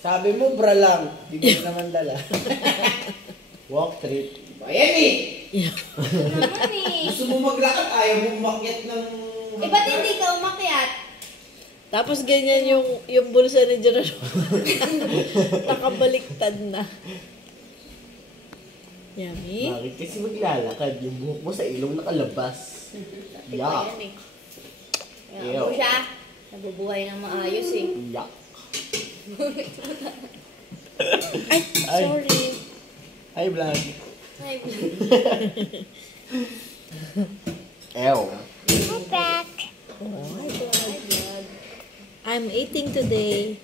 Sabi mo, bra lang. Di ko naman dala. Walk trip. Ayan eh! Naman eh. Gusto mo maglakad, ayaw mo umakyat ng... Eh, ba't hindi ka umakyat? Tapos ganyan yung bulsa ni Geronimo. Nakabaliktad na. Yummy. Bakit kasi maglalakad? Yung buhok mo sa ilong nakalabas. Yak. Yan eh. Kaya ako siya. Nabubuhay ng maayos eh. Yak. Ay, sorry. Ay, vlog. Ay, Ew. I'm back. Oh my God. I'm eating today.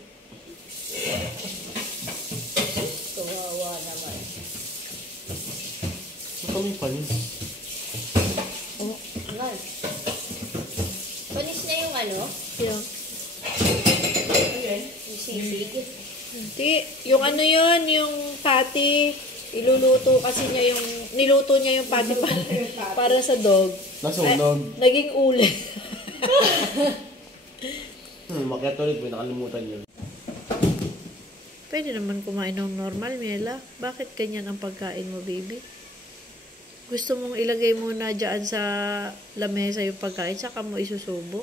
Kawawa naman. Ito may panis. Oh, Ano? Panis na yung ano? yeah. Yung sisig. Hindi, yung ano yun, yung patty, iluluto kasi niya yung, niluto niya yung patty para sa dog. Nasunog. Naging uli. Makyat ulit, may nakalimutan yun. Pwede naman kumain ng normal, Mela. Bakit ganyan ang pagkain mo, baby? Gusto mong ilagay muna dyan sa lamesa yung pagkain, saka mo isusubo?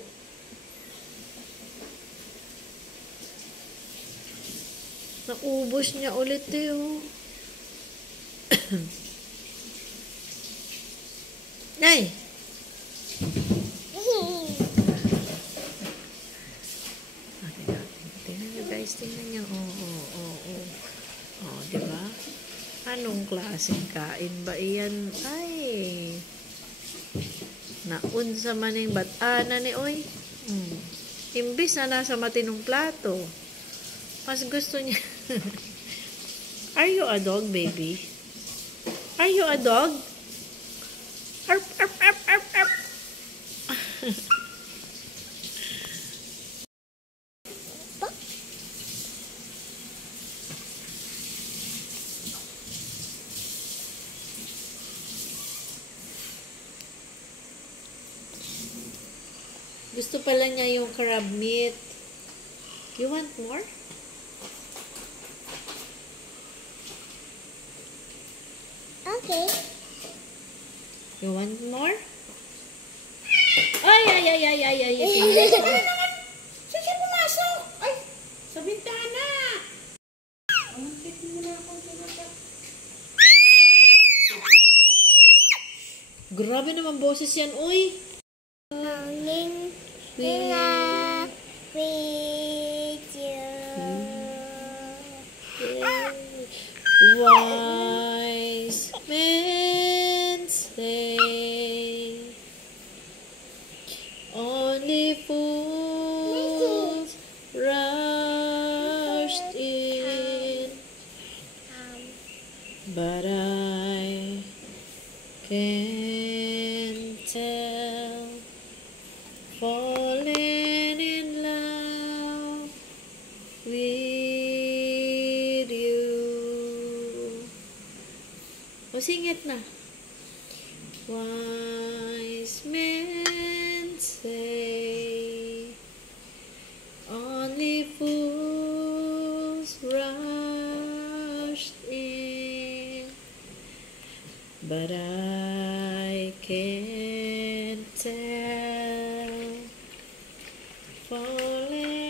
Naubos niya ulit eh, oh. Nay! Tingnan nyo guys, tingnan nyo. Oh, diba? Anong klaseng kain ba iyan? Ay! Naunsa man yung batana ni Oy. Imbis na nasa matinong plato. Mas gusto niya. Are you a dog, baby? Are you a dog? Arp, arp, arp, arp, arp. Gusto pala niya yung crab meat. You want more? Okay. You want more? Ay. Saan siya pumasok? Ay, sa bintana. Amuntik mo na akong pinatap. Grabe naman boses yan, uy. Morning. With you. Wise men say only fools rushed in, but I can tell, falling in love with you. O, singit na. Wise men say only fools rushed in, but I can't tell, falling